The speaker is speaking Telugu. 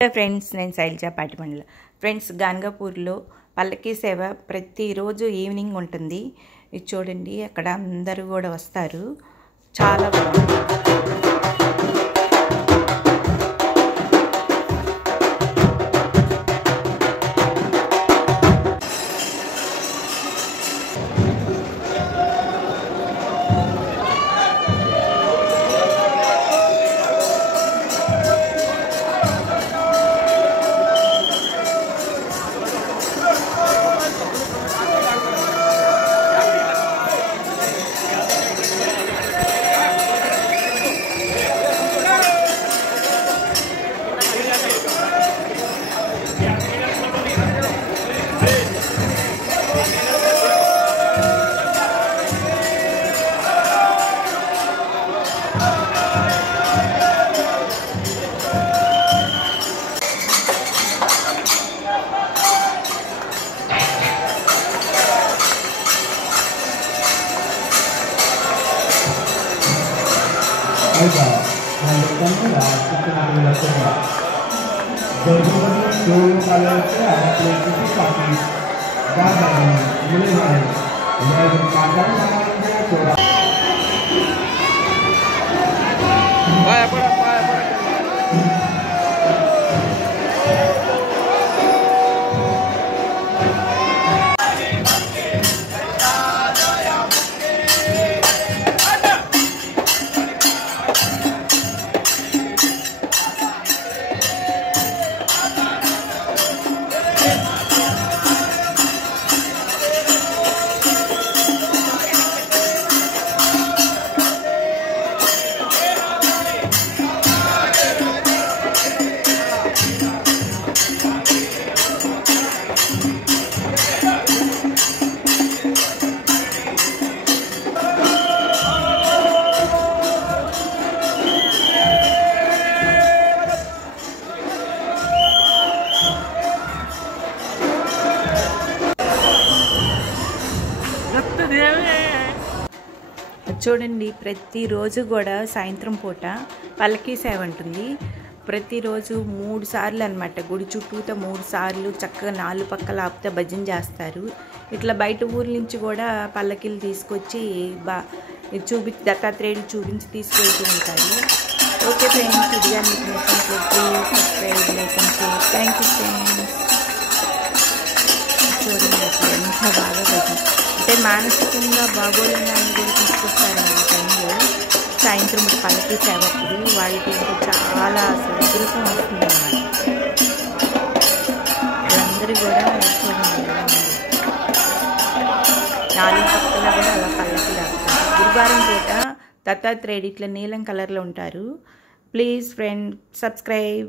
ఫ్రెండ్స్, నేను శైలజ పాటిమండల. ఫ్రెండ్స్, గాన్గాపూర్లో పల్లకీ సేవ ప్రతిరోజు ఈవినింగ్ ఉంటుంది. ఇది చూడండి, అక్కడ అందరూ కూడా వస్తారు. చాలా బాగుంది. Aida, melanjutkan setelah dilakukan. Berhubungan dulu kalian ada posisi kaki dan mulai berpandang sama dia coba. చూడండి, ప్రతిరోజు కూడా సాయంత్రం పూట పల్లకీ సేవ ఉంటుంది. ప్రతిరోజు 3 సార్లు అనమాట. గుడి చుట్టూతో 3 సార్లు చక్కగా 4 పక్కల ఆపితే భజన చేస్తారు. ఇట్లా బయట ఊర్ల నుంచి కూడా పల్లకీలు తీసుకొచ్చి దత్తాత్రేయుడు చూపించి తీసుకెళ్తూ ఉంటారు. ఓకే ఫ్రెండ్స్, ఇదిగా మీకు నచ్చినట్లయితే subscribe, like and share. Thank you friends. చూడండి, అసలు ఎంత బాగా భజన అంటే మానసికంగా బాగోలేని వాళ్ళు కూడా తీసుకొస్తారు ఆ టైంలో. సాయంత్రం పల్లకీ సేవ అప్పుడు వాళ్ళకి చాలా సంతృప్తం వస్తుంది అన్నమాట. వాళ్ళందరూ కూడా చూడండి, 4 పక్కల కూడా అలా పల్లకీ రాస్తారు. గురువారం పూట దత్తాత్రేయుడు ఇట్లా నీలం కలర్లో ఉంటారు. Please friend, subscribe.